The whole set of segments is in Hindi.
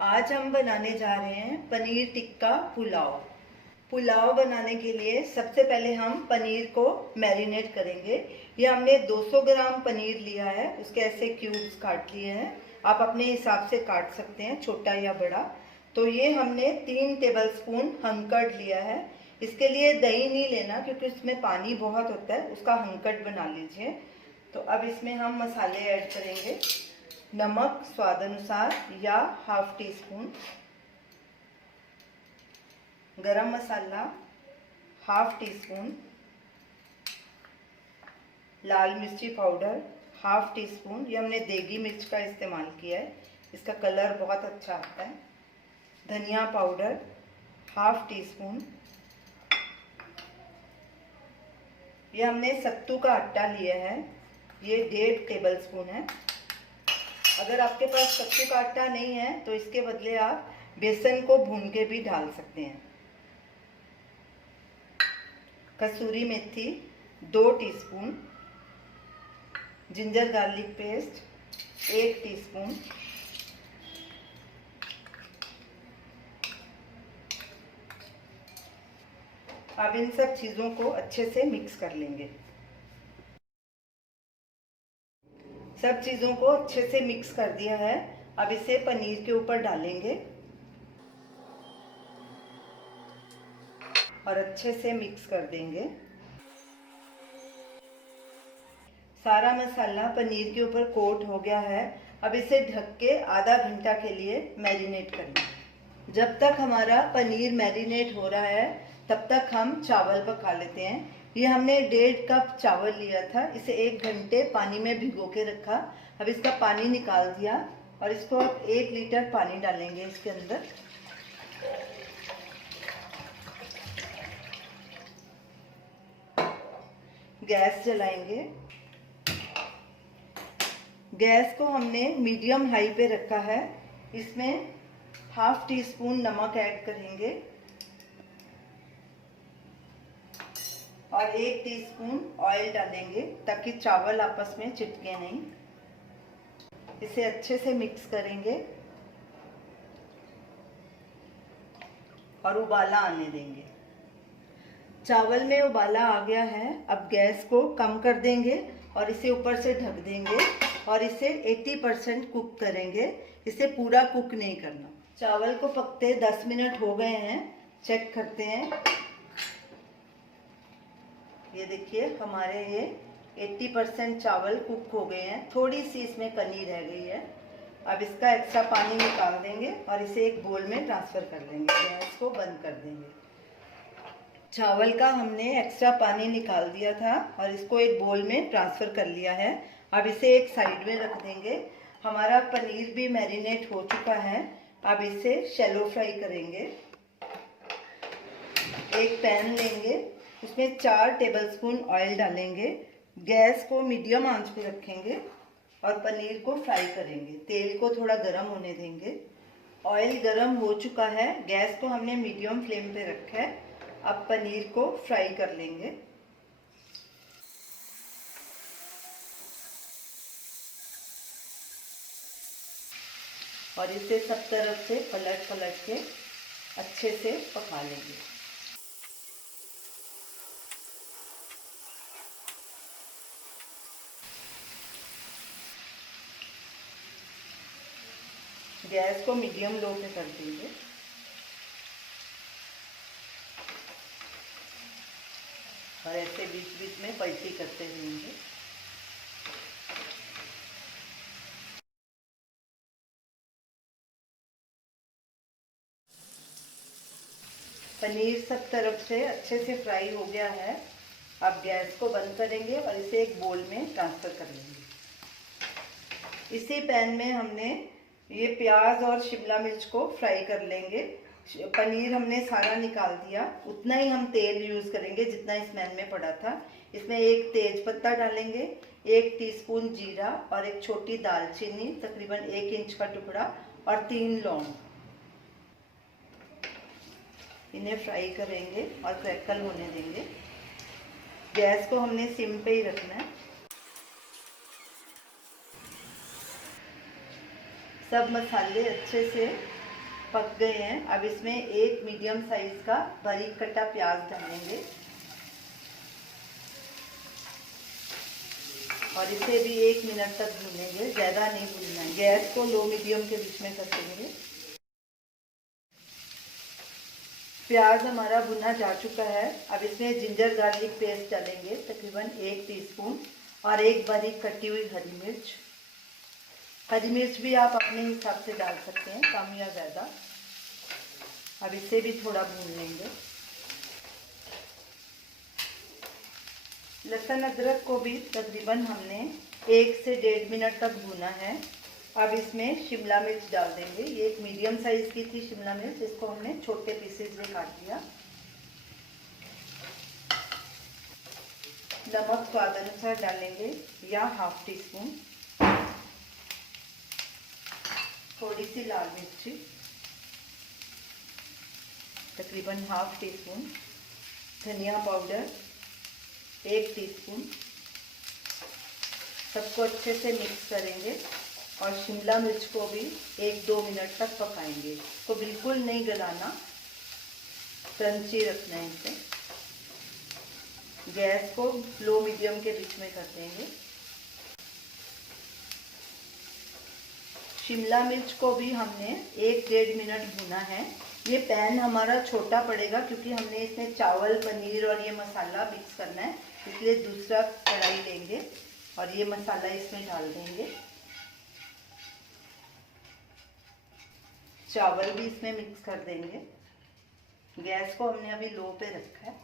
आज हम बनाने जा रहे हैं पनीर टिक्का पुलाव। पुलाव बनाने के लिए सबसे पहले हम पनीर को मैरिनेट करेंगे। ये हमने 200 ग्राम पनीर लिया है, उसके ऐसे क्यूब्स काट लिए हैं। आप अपने हिसाब से काट सकते हैं, छोटा या बड़ा। तो ये हमने 3 टेबलस्पून हंकट लिया है। इसके लिए दही नहीं लेना क्योंकि इसमें पानी बहुत होता है, उसका हंकट बना लीजिए। तो अब इसमें हम मसाले ऐड करेंगे। नमक स्वाद अनुसार या हाफ टी स्पून, गरम मसाला हाफ टी स्पून, लाल मिर्ची पाउडर हाफ टी स्पून। ये हमने देगी मिर्च का इस्तेमाल किया है, इसका कलर बहुत अच्छा आता है। धनिया पाउडर हाफ टी स्पून। ये हमने सत्तू का आटा लिया है, ये 1.5 टेबलस्पून है। अगर आपके पास सत्तू का आटा नहीं है तो इसके बदले आप बेसन को भून के भी डाल सकते हैं। कसूरी मेथी 2 teaspoon, ginger garlic paste 1 teaspoon, अब इन सब चीज़ों को अच्छे से मिक्स कर लेंगे। सब चीज़ों को अच्छे से मिक्स कर दिया है। अब इसे पनीर के ऊपर डालेंगे और अच्छे से मिक्स कर देंगे। सारा मसाला पनीर के ऊपर कोट हो गया है। अब इसे ढक के आधा घंटा के लिए मैरिनेट करेंगे। जब तक हमारा पनीर मैरिनेट हो रहा है तब तक हम चावल पका लेते हैं। ये हमने 1.5 कप चावल लिया था, इसे 1 घंटे पानी में भिगो के रखा। अब इसका पानी निकाल दिया और इसको अब 1 लीटर पानी डालेंगे इसके अंदर। गैस जलाएंगे। गैस को हमने मीडियम हाई पे रखा है। इसमें हाफ टी स्पून नमक ऐड करेंगे और 1 टीस्पून ऑयल डालेंगे ताकि चावल आपस में चिपके नहीं। इसे अच्छे से मिक्स करेंगे और उबाला आने देंगे। चावल में उबाला आ गया है, अब गैस को कम कर देंगे और इसे ऊपर से ढक देंगे और इसे 80% कुक करेंगे। इसे पूरा कुक नहीं करना। चावल को पकते 10 मिनट हो गए हैं, चेक करते हैं। ये देखिए हमारे ये 80% चावल कुक हो गए हैं, थोड़ी सी इसमें कनी रह गई है। अब इसका एक्स्ट्रा पानी निकाल देंगे और इसे एक बोल में ट्रांसफ़र कर देंगे। गैस को बंद कर देंगे। चावल का हमने एक्स्ट्रा पानी निकाल दिया था और इसको एक बोल में ट्रांसफ़र कर लिया है। अब इसे एक साइड में रख देंगे। हमारा पनीर भी मैरिनेट हो चुका है। अब इसे शैलो फ्राई करेंगे। एक पैन लेंगे, उसमें 4 टेबलस्पून ऑयल डालेंगे। गैस को मीडियम आंच पे रखेंगे और पनीर को फ्राई करेंगे। तेल को थोड़ा गर्म होने देंगे। ऑयल गर्म हो चुका है, गैस को हमने मीडियम फ्लेम पे रखा है। अब पनीर को फ्राई कर लेंगे। और इसे सब तरफ से पलट पलट के अच्छे से पका लेंगे। गैस को मीडियम लो पे कर देंगे और ऐसे बीच बीच में पलटी करते रहेंगे। पनीर सब तरफ से अच्छे से फ्राई हो गया है। अब गैस को बंद करेंगे और इसे एक बोल में ट्रांसफ़र कर लेंगे। इसी पैन में हमने ये प्याज और शिमला मिर्च को फ्राई कर लेंगे। पनीर हमने सारा निकाल दिया, उतना ही हम तेल यूज़ करेंगे जितना इस पैन में पड़ा था। इसमें 1 तेज पत्ता डालेंगे, 1 टीस्पून जीरा और 1 छोटी दालचीनी, तकरीबन 1 इंच का टुकड़ा और 3 लौंग। इन्हें फ्राई करेंगे और क्रैकल होने देंगे। गैस को हमने सिम पे ही रखना है। सब मसाले अच्छे से पक गए हैं। अब इसमें एक मीडियम साइज का बारीक कटा प्याज डालेंगे और इसे भी 1 मिनट तक भूनेंगे, ज़्यादा नहीं भूनना है। गैस को लो मीडियम के बीच में कर देंगे। प्याज हमारा भुना जा चुका है। अब इसमें जिंजर गार्लिक पेस्ट डालेंगे तकरीबन 1 टीस्पून और एक बारीक कटी हुई हरी मिर्च। हरी मिर्च भी आप अपने हिसाब से डाल सकते हैं, कम या ज़्यादा। अब इसे भी थोड़ा भून लेंगे। लहसुन अदरक को भी तकरीबन हमने 1 से 1.5 मिनट तक भूना है। अब इसमें शिमला मिर्च डाल देंगे। ये एक मीडियम साइज की थी शिमला मिर्च, इसको हमने छोटे पीसेज में काट लिया। नमक स्वाद अनुसार डालेंगे या ½ टीस्पून। थोड़ी सी लाल मिर्ची तकरीबन ½ टीस्पून। धनिया पाउडर 1 टीस्पून। सबको अच्छे से मिक्स करेंगे और शिमला मिर्च को भी 1-2 मिनट तक पकाएंगे। इसको बिल्कुल नहीं गलाना, क्रंची रखना है इसे। गैस को लो मीडियम के बीच में कर देंगे। शिमला मिर्च को भी हमने 1-1.5 मिनट भुना है। ये पैन हमारा छोटा पड़ेगा क्योंकि हमने इसमें चावल, पनीर और ये मसाला मिक्स करना है, इसलिए दूसरा कढ़ाई लेंगे और ये मसाला इसमें डाल देंगे। चावल भी इसमें मिक्स कर देंगे। गैस को हमने अभी लो पे रखा है।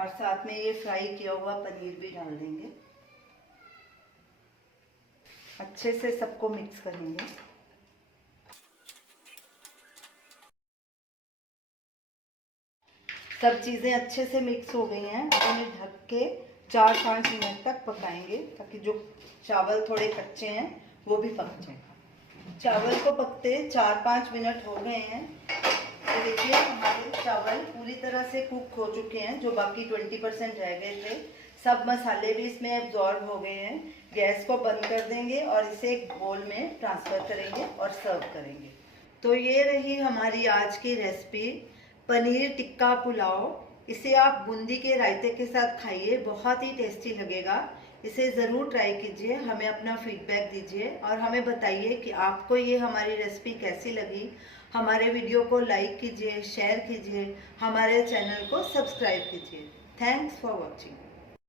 और साथ में ये फ्राई किया हुआ पनीर भी डाल देंगे। अच्छे से सबको मिक्स करेंगे। सब चीज़ें अच्छे से मिक्स हो गई हैं। अब इन्हें ढक के 4-5 मिनट तक पकाएंगे ताकि जो चावल थोड़े कच्चे हैं वो भी पक जाए। चावल को पकते 4-5 मिनट हो गए हैं। तो देखिए हमारे चावल पूरी तरह से कुक हो चुके हैं। जो बाकी 20% रह गए थे, सब मसाले भी इसमें एब्जॉर्ब हो गए हैं। गैस को बंद कर देंगे और इसे एक बोल में ट्रांसफ़र करेंगे और सर्व करेंगे। तो ये रही हमारी आज की रेसिपी, पनीर टिक्का पुलाव। इसे आप बूंदी के रायते के साथ खाइए, बहुत ही टेस्टी लगेगा। इसे ज़रूर ट्राई कीजिए, हमें अपना फीडबैक दीजिए और हमें बताइए कि आपको ये हमारी रेसिपी कैसी लगी। हमारे वीडियो को लाइक कीजिए, शेयर कीजिए, हमारे चैनल को सब्सक्राइब कीजिए। Thanks for watching.